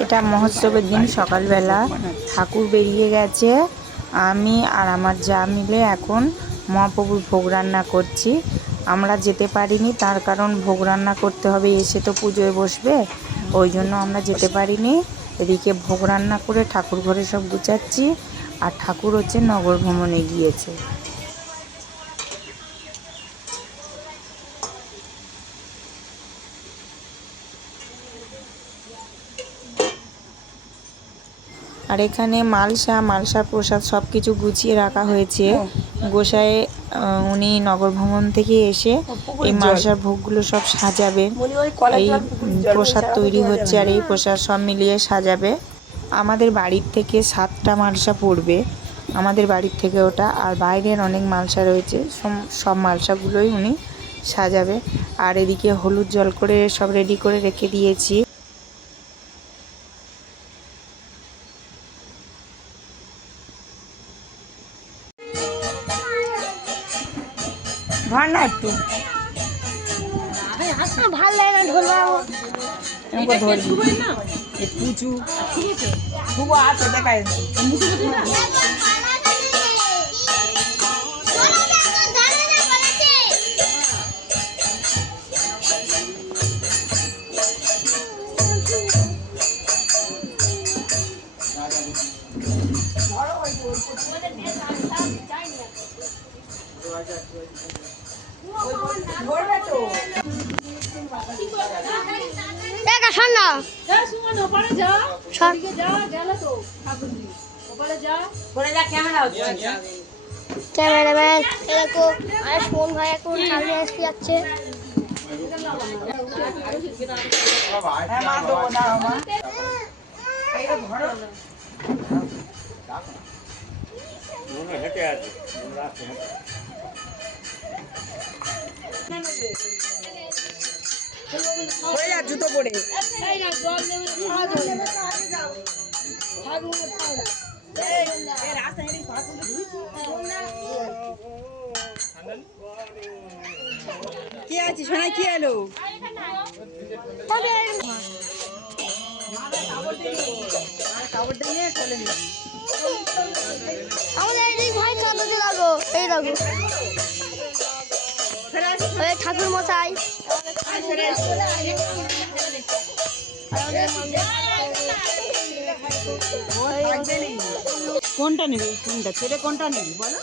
এটা মহোৎসবের দিন, সকালবেলা। ঠাকুর বেরিয়ে গেছে। আমি আর আমার যা মিলে এখন মহাপ্রভুর ভোগ রান্না করছি। আমরা যেতে পারিনি, তার কারণ ভোগ রান্না করতে হবে, এসে তো পুজোয় বসবে। ওই জন্য আমরা যেতে পারিনি। এদিকে ভোগ রান্না করে ঠাকুর ঘরে সব গুছাচ্ছি। আর ঠাকুর হচ্ছে নগর ভ্রমণে গিয়েছে। আর এখানে মালসা মালসার প্রসাদ সব কিছু গুছিয়ে রাখা হয়েছে। গোসাই উনি নগর ভ্রমণ থেকে এসে এই মালসার ভোগগুলো সব সাজাবে। এই প্রসাদ তৈরি হচ্ছে আর এই প্রসাদ সব মিলিয়ে সাজাবে। আমাদের বাড়ির থেকে সাতটা মালসা পড়বে। আমাদের বাড়ির থেকে ওটা। আর বাইরের অনেক মালসা রয়েছে। সব মালসাগুলোই উনি সাজাবে। আর এদিকে হলুদ জল করে সব রেডি করে রেখে দিয়েছি। ধর না একটু ভালো লাগে না ঢোল বাবু পুচু খুব আছে? দেখায় না। ক্যামেরাম্যান দেখো আর ফোন ভাই এখন সামনে আসতে যাচ্ছে। হ্যাঁ মা হয়ে যা জুতো পরে। কি আছে শোনা কি এলো কাপড়টা নিয়ে চলে নিবি আমাদের এই ভাই চালাতে লাগো এই ওই ঠাকুর মশাই কোনটা নিবি? কোনটা? ছেলে কোনটা নিবি? বলো।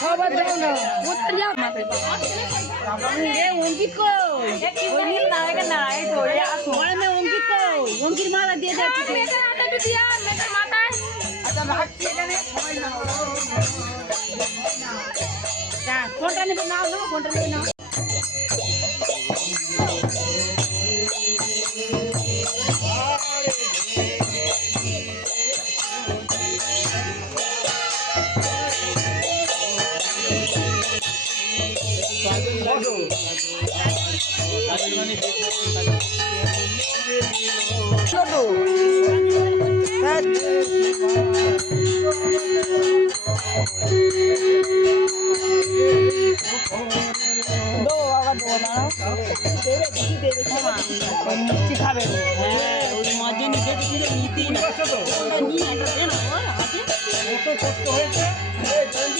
সবার দাও না। যাও না এ, অঙ্কিত কই? ওই নীল না এখানে না এই তো এই আসো ওই মে অঙ্কিত কই অঙ্কিত মালা দিয়ে নাও। ওই মিষ্টি খাবে হ্যাঁ মজা ওর কষ্ট হয়েছে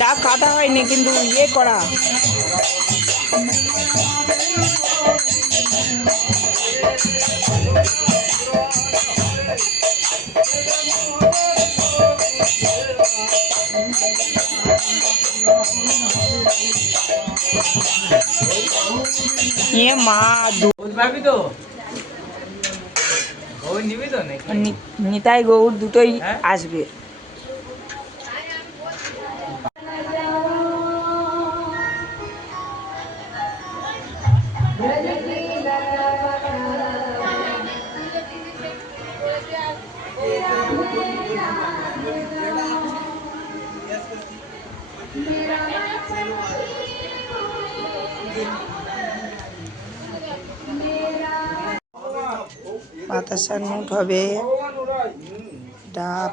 ডাক কাটা হয়নি কিন্তু ইয়ে করা। নাকি নি- নিতাই গৌর দুটোই? আসবে বাতাসা নোট হবে। ডাব।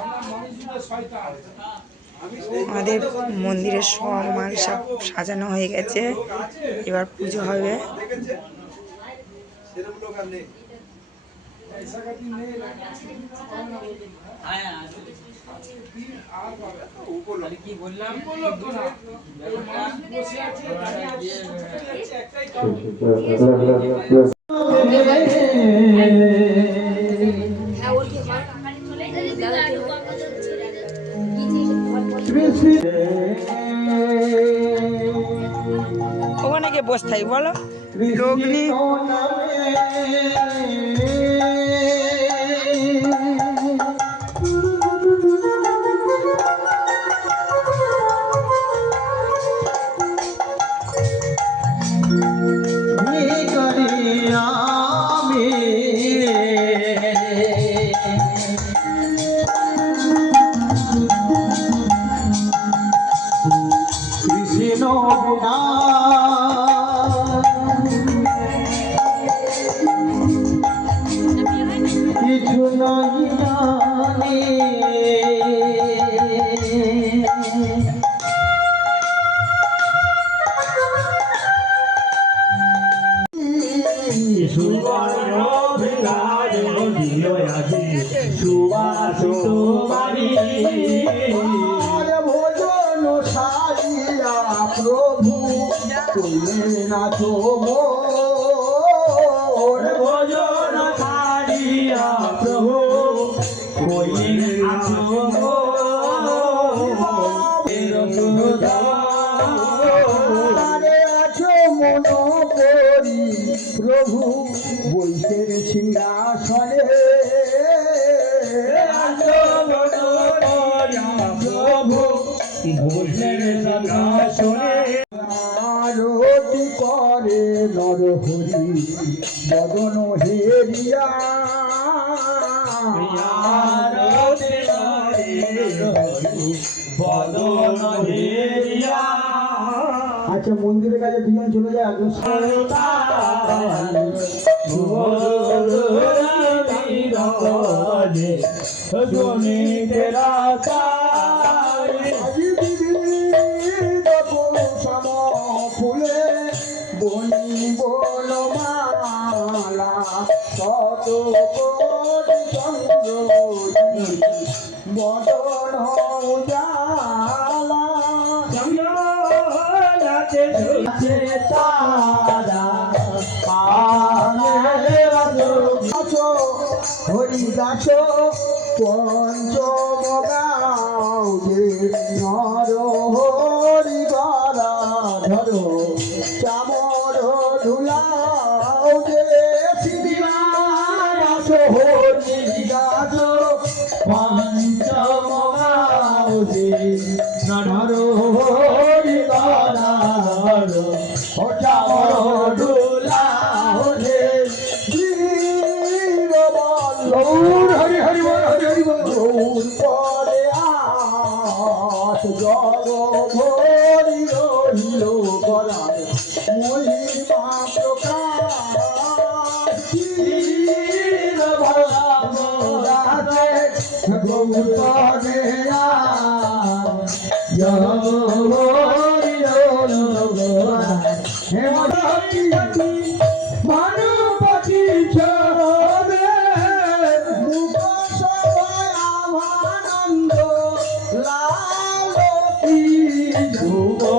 আমাদের মন্দিরের সব সব সাজানো হয়ে গেছে। এবার পুজো হবে। ওখানে গিয়ে বসে থাকি বলো। কৃষ্ণ কইলে না তো মোর ভোজন সারিয়া প্রভু কইলে না করি প্রভু বৈশের সিংহাসনে প্রভু বৈশের সিংহাসনে নরহরি বদন হেরিয়া আচ্ছা মন্দিরের কাছে দুজন চলে যায় একজন কোটি চন্দ্র বদন জালা হরিদাস পঞ্চম গাউজে নর ওটা বড় ডোলা হলে বীর বল হরি হরি বল হরি হরি বল। পরে আস জগ ভরি রহিল করার মহিমা প্রকাশ। বীর বল। গৌর Oh,